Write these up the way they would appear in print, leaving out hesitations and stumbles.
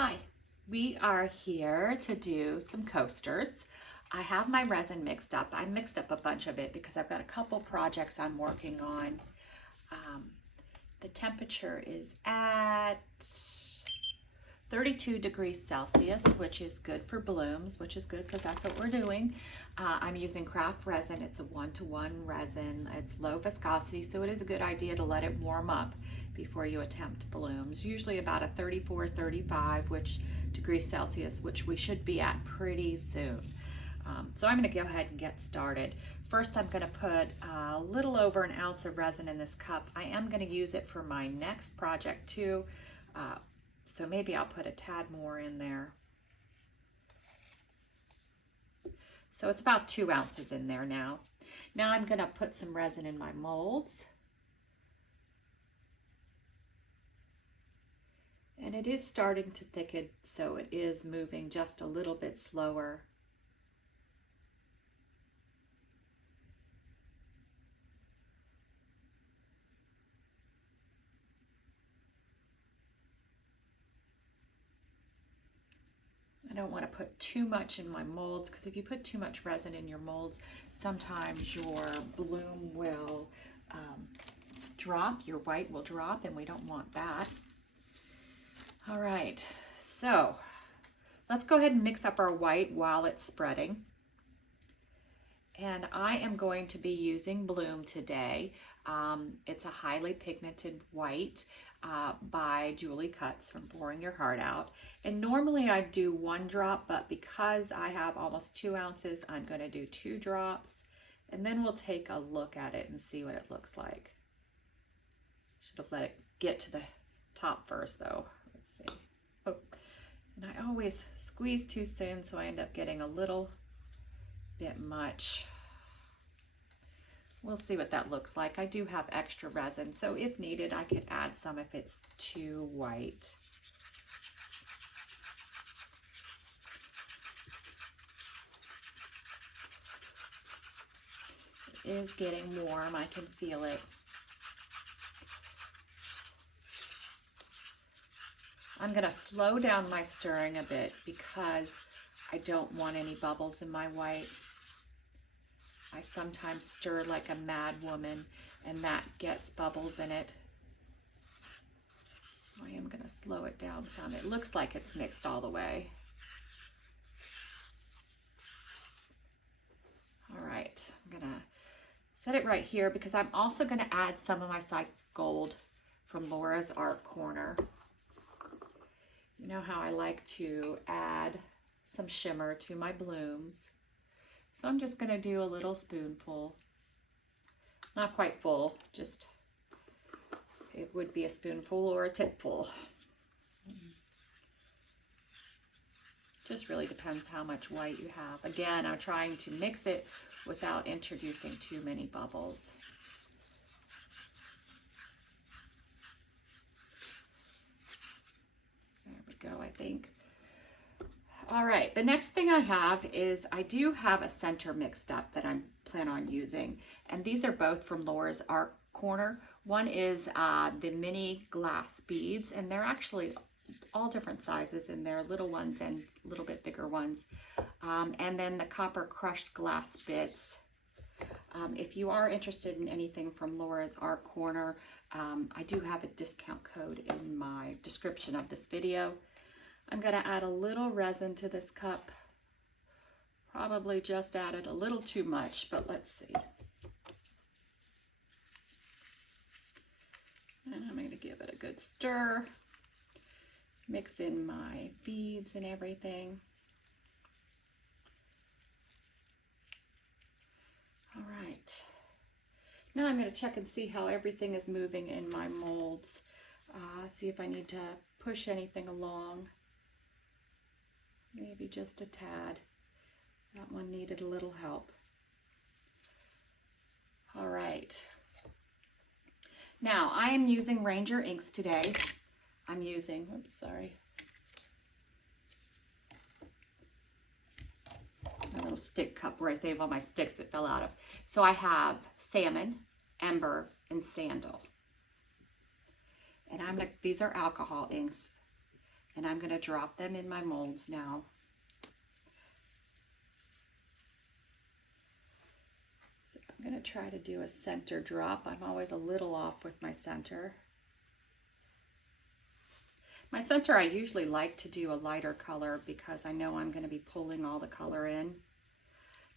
Hi, we are here to do some coasters. I have my resin mixed up. I mixed up a bunch of it because I've got a couple projects I'm working on. The temperature is at 32 degrees Celsius, which is good for blooms, which is good because that's what we're doing. I'm using craft resin. It's a 1-to-1 resin. It's low viscosity, so it is a good idea to let it warm up before you attempt blooms. Usually about a 34, 35 degrees Celsius, which we should be at pretty soon. So I'm going to go ahead and get started. First, I'm going to put a little over an ounce of resin in this cup. I am going to use it for my next project too. So maybe I'll put a tad more in there. So it's about 2 ounces in there now. Now I'm going to put some resin in my molds. And it is starting to thicken, so it is moving just a little bit slower. I don't want to put too much in my molds because if you put too much resin in your molds, sometimes your bloom will drop, your white will drop, and we don't want that. All right, so let's go ahead and mix up our white while it's spreading. And I am going to be using Bloom today. It's a highly pigmented white by Julie Cuts from Pouring Your Heart Out. And normally I do 1 drop, but because I have almost 2 ounces, I'm going to do 2 drops. And then we'll take a look at it and see what it looks like. Should have let it get to the top first though. Let's see. Oh, and I always squeeze too soon, so I end up getting a little bit much. We'll see what that looks like. I do have extra resin, so if needed, I could add some if it's too white. It is getting warm. I can feel it. I'm going to slow down my stirring a bit because I don't want any bubbles in my white. I sometimes stir like a mad woman and that gets bubbles in it. I am going to slow it down some. It looks like it's mixed all the way. All right, I'm going to set it right here because I'm also going to add some of my Psych Gold from Laura's Art Corner. You know how I like to add some shimmer to my blooms. So I'm just going to do a little spoonful, not quite full, just it would be a spoonful or a tipful. Just really depends how much white you have. Again, I'm trying to mix it without introducing too many bubbles. There we go, I think. All right, the next thing I have is I do have a center mixed up that I'm planning on using. And these are both from Laura's Art Corner. One is the mini glass beads, and they're actually all different sizes in there, little ones and a little bit bigger ones. And then the copper crushed glass bits. If you are interested in anything from Laura's Art Corner, I do have a discount code in my description of this video. I'm going to add a little resin to this cup. Probably just added a little too much, but let's see. And I'm going to give it a good stir. Mix in my beads and everything. All right. Now I'm going to check and see how everything is moving in my molds. See if I need to push anything along. Maybe just a tad. That one needed a little help. All right. Now I am using Ranger inks today. I'm using, oops, sorry. A little stick cup where I save all my sticks that fell out of. So I have Salmon, Ember, and Sandal. And these are alcohol inks. and I'm going to drop them in my molds now. So I'm going to try to do a center drop. I'm always a little off with my center. My center, I usually like to do a lighter color because I know I'm going to be pulling all the color in.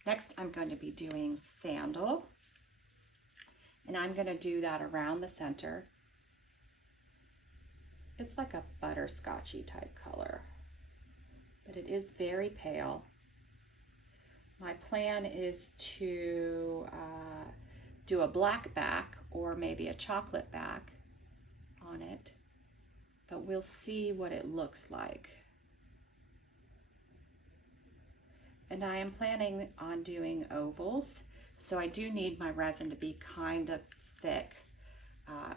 Next, I'm going to be doing Sandal, and I'm going to do that around the center. It's like a butterscotchy type color, but it is very pale. My plan is to do a black back or maybe a chocolate back on it, but we'll see what it looks like. And I am planning on doing ovals, so I do need my resin to be kind of thick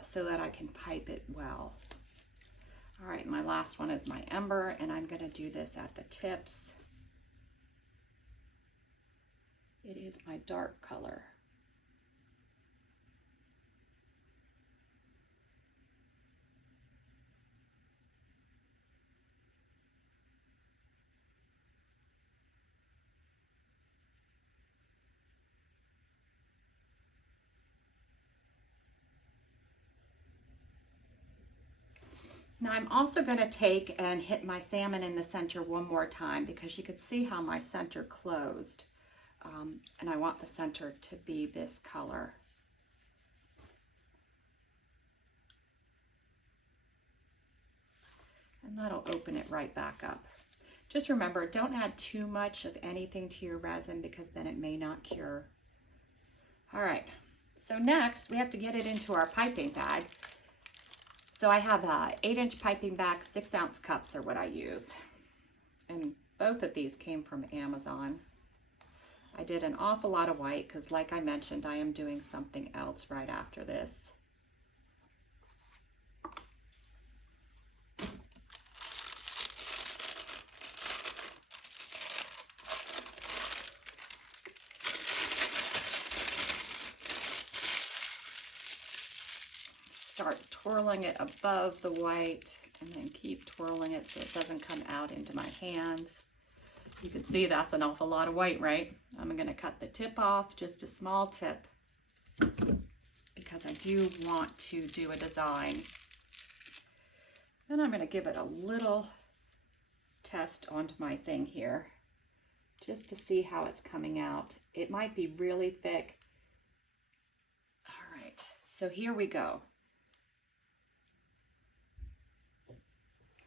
so that I can pipe it well. All right, my last one is my ember, and I'm going to do this at the tips. It is my dark color. Now I'm also going to take and hit my salmon in the center one more time because you could see how my center closed. And I want the center to be this color. And that'll open it right back up. Just remember, don't add too much of anything to your resin because then it may not cure. All right, so next we have to get it into our piping bag. So I have 8-inch piping bags, 6-ounce cups are what I use. And both of these came from Amazon. I did an awful lot of white because, like I mentioned, I am doing something else right after this. Start twirling it above the white and then keep twirling it so it doesn't come out into my hands. You can see that's an awful lot of white, right? I'm going to cut the tip off, just a small tip, because I do want to do a design. Then I'm going to give it a little test onto my thing here, just to see how it's coming out. It might be really thick. All right, so here we go.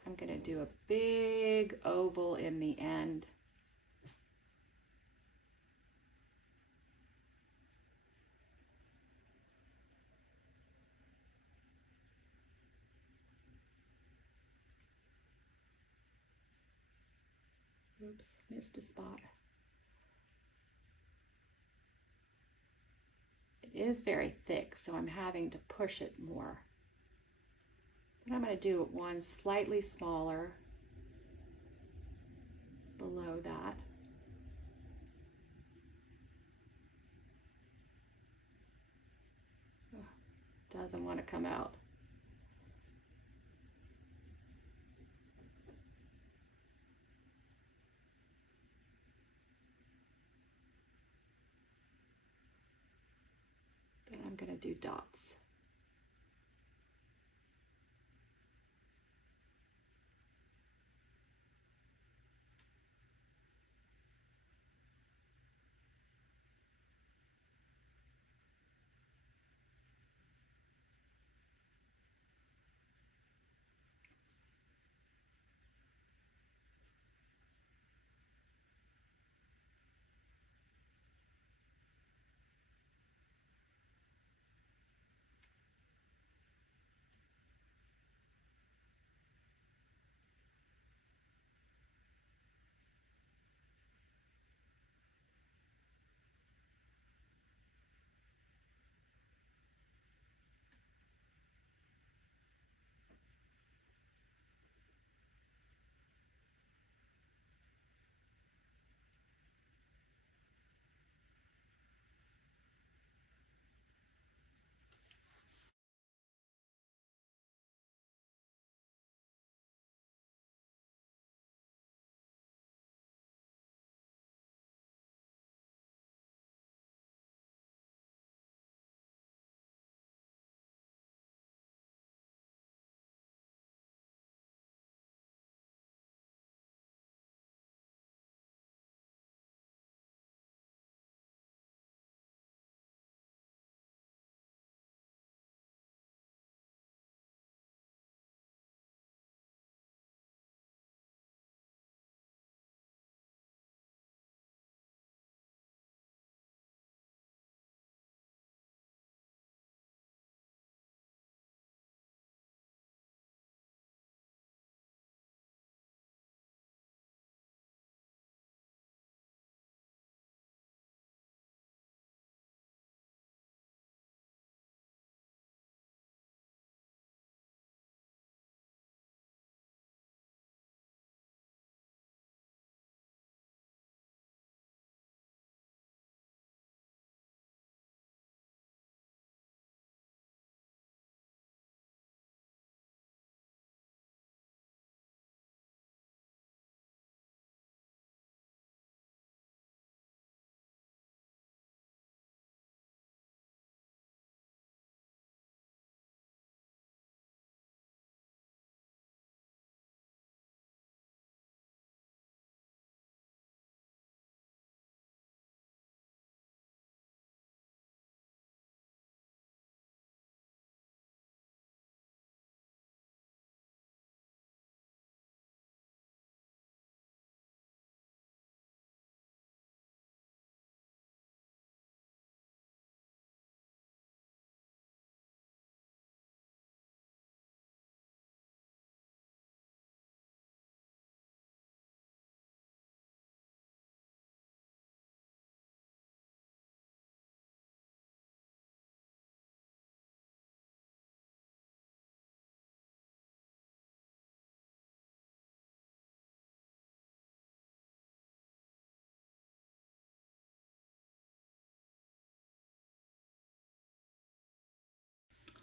I'm going to do a big oval in the end. Oops, missed a spot. It is very thick, so I'm having to push it more. Then I'm going to do one slightly smaller below that. Oh, doesn't want to come out. Then I'm going to do dots.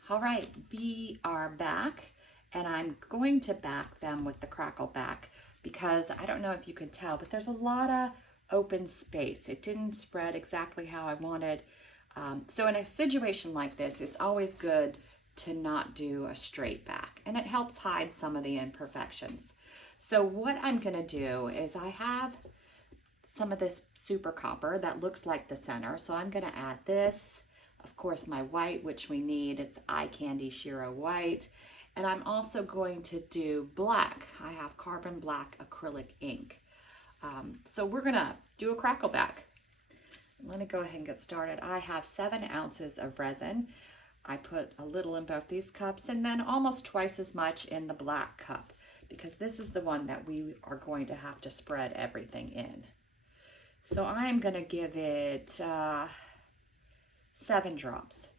All right, we are back, and I'm going to back them with the Crackle back because I don't know if you can tell, but there's a lot of open space. It didn't spread exactly how I wanted. So in a situation like this, it's always good to not do a straight back, and it helps hide some of the imperfections. So what I'm gonna do is I have some of this super copper that looks like the center, so I'm gonna add this. Of course, my white, which we need, it's Eye Candy Shiro white. And I'm also going to do black. I have carbon black acrylic ink. So we're gonna do a Crackle back. Let me go ahead and get started. I have 7 ounces of resin. I put a little in both these cups and then almost twice as much in the black cup because this is the one that we are going to have to spread everything in. So I'm gonna give it 7 drops.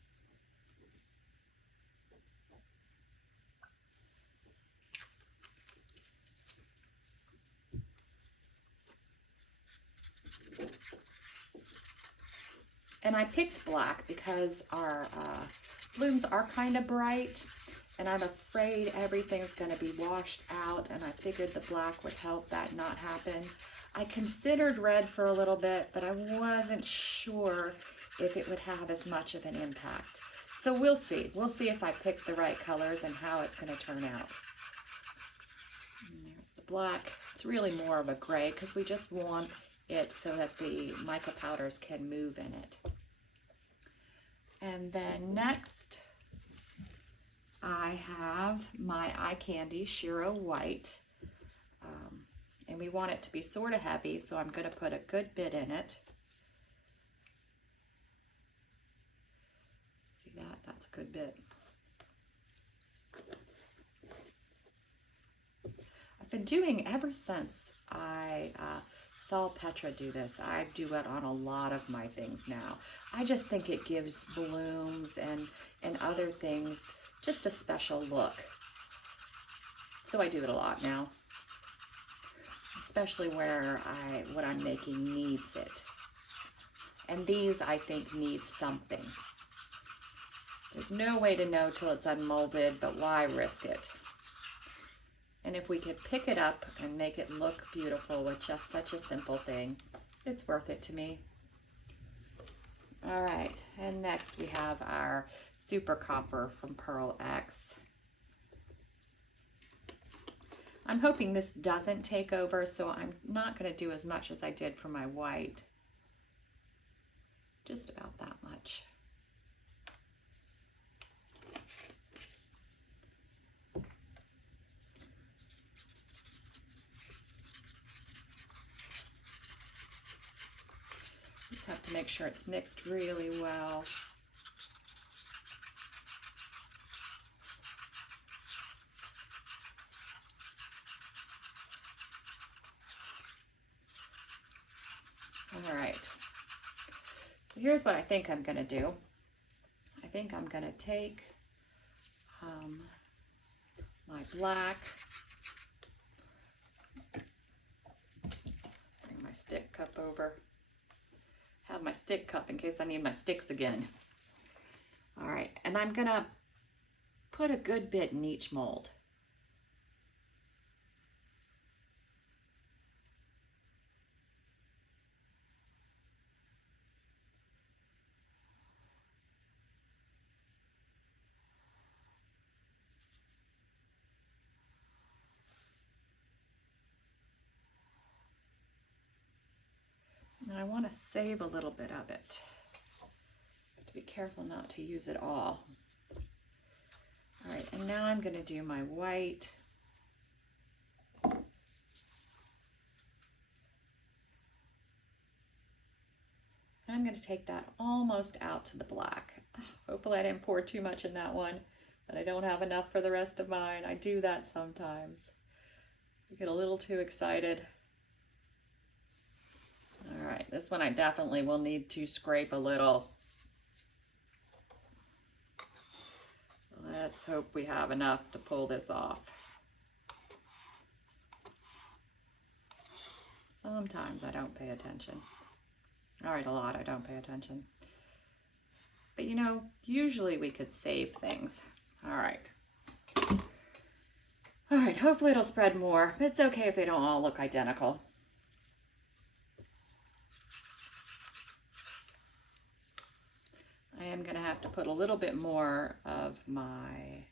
And I picked black because our blooms are kind of bright and I'm afraid everything's going to be washed out, and I figured the black would help that not happen. I considered red for a little bit, but I wasn't sure if it would have as much of an impact. So we'll see. We'll see if I pick the right colors and how it's going to turn out. And there's the black. It's really more of a gray because we just want it so that the mica powders can move in it. And then next, I have my Eye Candy Shiro white. And we want it to be sort of heavy, so I'm going to put a good bit in it. See that? That's a good bit. I've been doing ever since I saw Petra do this. I do it on a lot of my things now. I just think it gives blooms and other things just a special look. So I do it a lot now, especially where what I'm making needs it. And these I think need something. There's no way to know till it's unmolded, but why risk it? And if we could pick it up and make it look beautiful with just such a simple thing, it's worth it to me. All right, and next we have our Super Copper from PearlEx. I'm hoping this doesn't take over, so I'm not going to do as much as I did for my white. Just about that much. Just have to make sure it's mixed really well. All right, so here's what I think I'm going to do. I think I'm going to take my black, bring my stick cup over, have my stick cup in case I need my sticks again. All right, and I'm going to put a good bit in each mold. And I want to save a little bit of it. Have to be careful not to use it all. All right, and now I'm going to do my white. And I'm going to take that almost out to the black. Hopefully I didn't pour too much in that one, but I don't have enough for the rest of mine. I do that sometimes. I get a little too excited. All right, this one I definitely will need to scrape a little. Let's hope we have enough to pull this off. Sometimes I don't pay attention. All right, a lot I don't pay attention. But you know, usually we could save things. All right. All right, hopefully it'll spread more. It's okay if they don't all look identical. I am gonna have to put a little bit more of my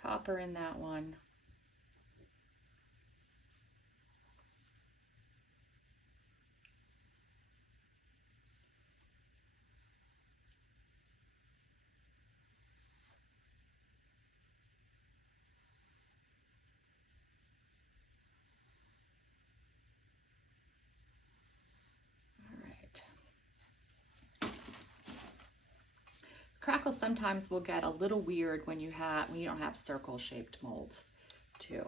copper in that one. Crackle sometimes will get a little weird when you don't have circle shaped molds too.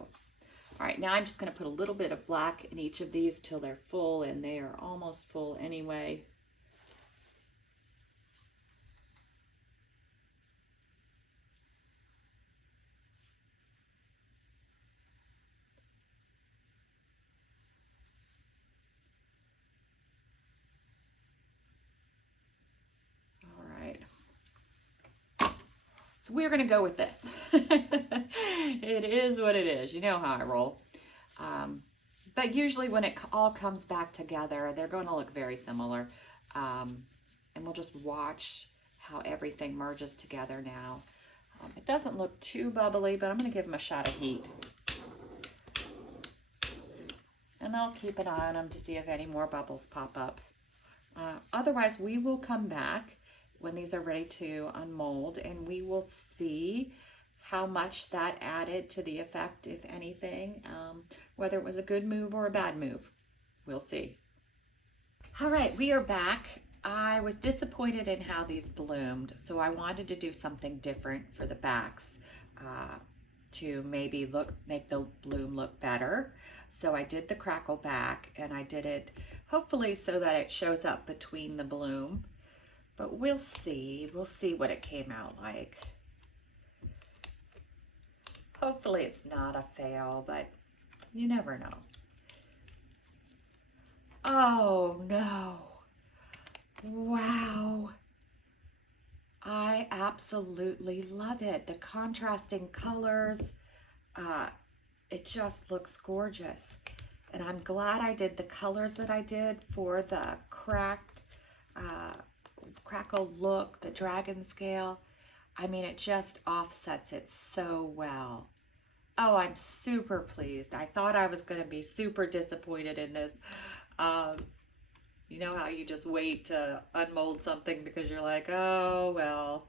All right, now I'm just going to put a little bit of black in each of these till they're full, and they are almost full anyway. So we're going to go with this. It is what it is. You know how I roll. But usually when it all comes back together, they're going to look very similar. And we'll just watch how everything merges together now. It doesn't look too bubbly, but I'm going to give them a shot of heat. And I'll keep an eye on them to see if any more bubbles pop up. Otherwise, we will come back when these are ready to unmold, and we will see how much that added to the effect, if anything, whether it was a good move or a bad move. We'll see. All right, we are back. I was disappointed in how these bloomed, so I wanted to do something different for the backs to maybe make the bloom look better. So I did the Crackle back, and I did it hopefully so that it shows up between the bloom. But we'll see what it came out like. Hopefully it's not a fail, but you never know. Oh no. Wow. I absolutely love it. The contrasting colors, it just looks gorgeous. And I'm glad I did the colors that I did for the Crackle look, the dragon scale. I mean, it just offsets it so well. Oh, I'm super pleased. I thought I was going to be super disappointed in this. You know how you just wait to unmold something because you're like, oh, well,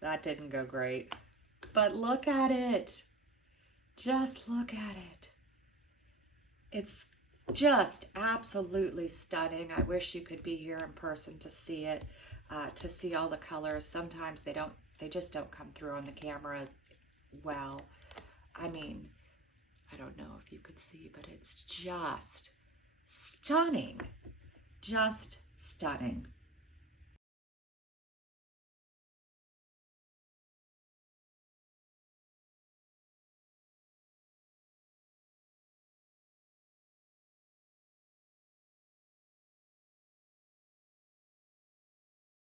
that didn't go great. But look at it. Just look at it. It's just absolutely stunning. I wish you could be here in person to see it, to see all the colors. Sometimes they just don't come through on the camera as well. I mean, I don't know if you could see, but it's just stunning. Just stunning.